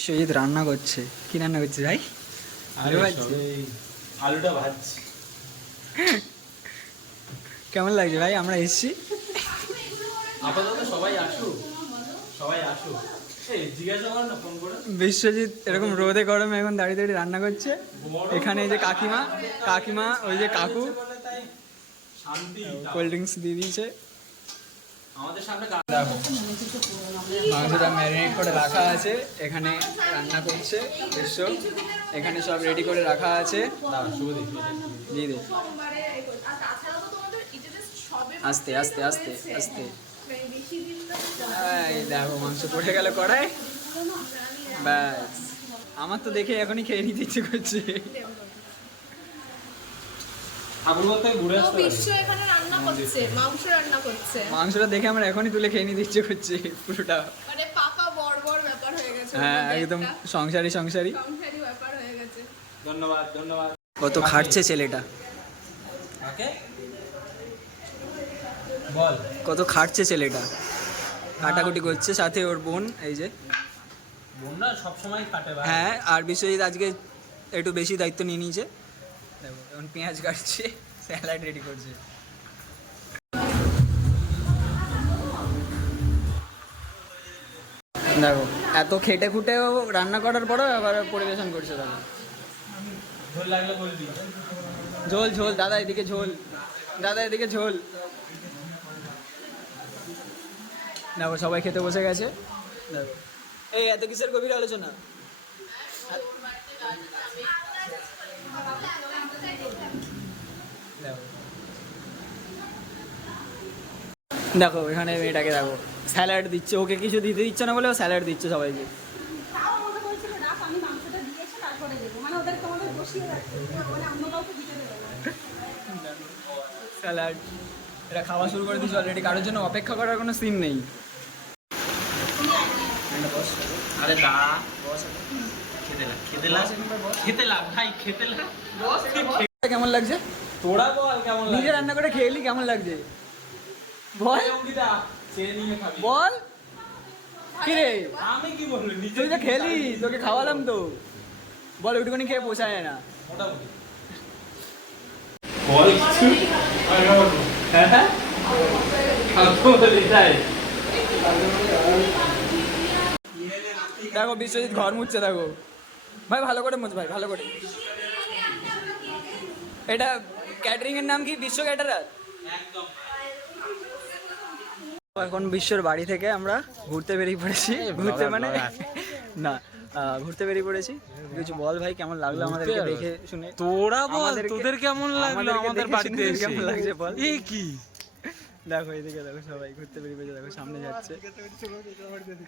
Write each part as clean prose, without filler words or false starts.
বিশ্বজিৎ রান্না করছে। কি রান্না করছে ভাই? আলু ভাজছে। আলুটা ভাজছি। কেমন লাগছে ভাই? আমরা এসছি আপাতত সবাই আসুক, সবাই আসুক। জিজ্ঞাসা কর না ফোন করে। বিশ্বজিৎ এরকম রোদে গরমে এখন দাঁড়িয়ে দাঁড়িয়ে রান্না করছে। এখানে এই যে কাকিমা ওই যে কাকু কোল্ড ড্রিঙ্কস দিয়ে দিয়েছে। আমাদের সামনে দেখো মাংসটা ম্যারিনেট করে রাখা আছে, এখানে রান্না করছে বিশ্ব। এখানে সব রেডি করে রাখা আছে। দিয়ে দে আস্তে আস্তে আস্তে আস্তে। এই দেখো মাংস পড়ে গেল কড়াই। ব্যাস, আমার তো দেখে এখনই খেয়ে নিতে ইচ্ছে করছে। মাংসটা দেখে আমার এখনই তুলে খেয়ে নিতে ইচ্ছে করছে পুরোটা। হ্যাঁ একদম সংসারী। ধন্যবাদ ধন্যবাদ। কত খাটছে ছেলেটা, বল কত খাটছে ছেলেটা, কাটাকুটি করছে সাথে ওর বোন। এই যে বোনরা সবসময় কাটে ভাই। হ্যাঁ, আর বিশ্বজিৎ আজকে একটু বেশি দায়িত্ব নিয়ে নিয়েছে। দেখো এখন পেঁয়াজ কাটছে, স্যালাড রেডি করছে। দেখো এত খেটে খুটেও রান্না করার পরেও আবার পরিবেশন করছে। দাদা ঝোল লাগলে বলবি। ঝোল ঝোল দাদা এদিকে ঝোল, দাদা এদিকে ঝোল। দেখো সবাই খেতে বসে গেছে। দেখো এই এত কিসের গভীর আলোচনা। দেখো এখানে মেয়েটাকে দেখো স্যালাড দিচ্ছে, ওকে কিছু দিতে দিচ্ছে না বলেও স্যালাড দিচ্ছে সবাইকে। স্যালাড এটা খাওয়া শুরু করে দিচ্ছে অলরেডি, কারোর জন্য অপেক্ষা করার কোনো সিন নেই। আরে দাঁড়া, খেতে লাগ ভাই, খেতে লাগ। কেমন লাগছে? তোরা বল কেমন লাগে? নিজে রান্না করে খেয়েলি কেমন লাগছে বল? বল কি রে, আমি কি বলবো? তুই তো খেলি, তোকে খাওয়ালাম তো। বল ওইটুকুনি খেয়ে পোষায় না। মোটামুটি বল কিছু। হ্যাঁ দেখো বিশ্বজিৎ ঘর মুছছে। দেখো ভাই ভালো করে মুছ ভাই, ভালো করে। এটা ক্যাটারিং এর নাম কি? বিশ্ব ক্যাটারার। এখন বিশ্বর বাড়ি থেকে আমরা ঘুরতে বেরিয়ে পড়েছি। ঘুরতে মানে না, ঘুরতে বেরিয়ে পড়েছি। কিছু বল ভাই, কেমন লাগলো আমাদেরকে দেখে শুনে? তোরা বল তোদের কেমন লাগলো আমাদের বাড়িতে এসে? কেমন লাগছে বল? এই কি দেখো এদিকে দেখো সবাই ঘুরতে বেরিয়ে পড়েছে। দেখো সামনে যাচ্ছে।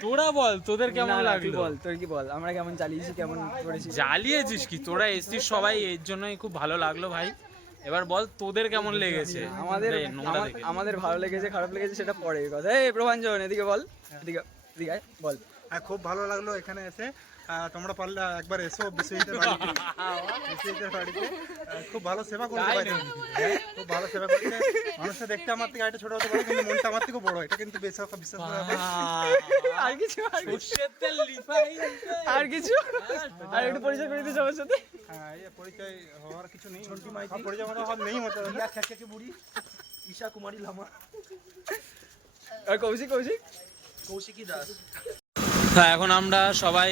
তোরা বল তোদের কেমন লাগলো? বল তোর কি বল, আমরা কেমন চালিয়েছি, কেমন করেছি? জ্বালিয়েছিস কি তোরা? এসছিস সবাই, এর জন্যই খুব ভালো লাগলো ভাই। এবার বল তোদের কেমন লেগেছে? আমাদের ভালো লেগেছে খারাপ লেগেছে সেটা পরে কথা। এই প্রভাঞ্জন এদিকে বল, এদিকে এদিকে আয়, বল। খুব ভালো লাগলো এখানে এসে। তোমরা পারলে একবার এসো বিশ্বজিতের বাড়িতে। বিশ্বজিতের বাড়িতে খুব ভালো সেবা করতে পারে, খুব ভালো সেবা করতে। মানুষটা দেখতে আমার থেকে একটা ছোট হতে পারে, কিন্তু মনটা আমার থেকে বড়। এটা কিন্তু বিশ্বাস করে। আর কিছু আর কিছু আর একটু পরিচয় করে দিই সবার সাথে। হ্যাঁ, এই পরিচয় হওয়ার কিছু নেই। পরিচয় হওয়ার নেই মতো বুড়ি ঈশা কুমারী লামা আর কৌশিকী দাস। হ্যাঁ, এখন আমরা সবাই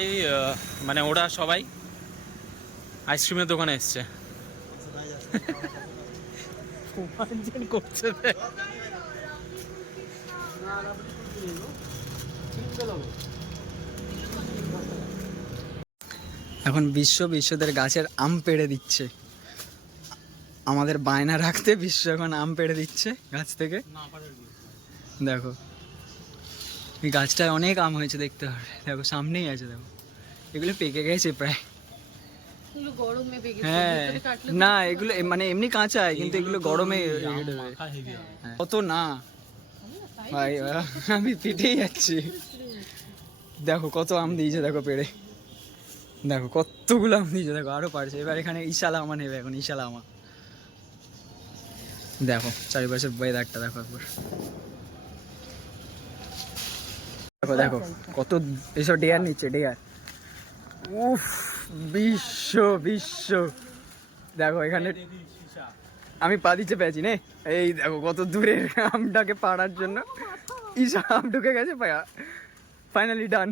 মানে ওরা সবাই আইসক্রিমের দোকানে এসছে। করছে এখন বিশ্বদের গাছের আম পেড়ে দিচ্ছে। আমাদের বায়না রাখতে বিশ্ব এখন আম পেড়ে দিচ্ছে গাছ থেকে। দেখো এই গাছটায় অনেক আম হয়েছে দেখতে হবে। দেখো সামনেই আছে, দেখো এগুলো পেকে গেছে প্রায়। হ্যাঁ না, এগুলো মানে এমনি কাঁচায়, কিন্তু এগুলো গরমে কত না ভাই, আমি পিটেই যাচ্ছি। দেখো কত আম দিয়েছে, দেখো পেড়ে। দেখো কতগুলো আম দিয়েছে, দেখো আরো পারছে। এবার এখানে ইশালামা নেবে, এখন ইশালামা। দেখো চারিপাশের ওয়েদারটা দেখো একবার। দেখো দেখো কত এসব ডেয়ার নিচ্ছে, ডেয়ার উফ, বিশ্ব বিশ্ব। দেখো এখানে আমি পা দিচ্ছে পেয়েছি নে, এই দেখো কত দূরে আমটাকে পাড়ার জন্য ইস আম ঢুকে গেছে পায়া, ফাইনালি ডান।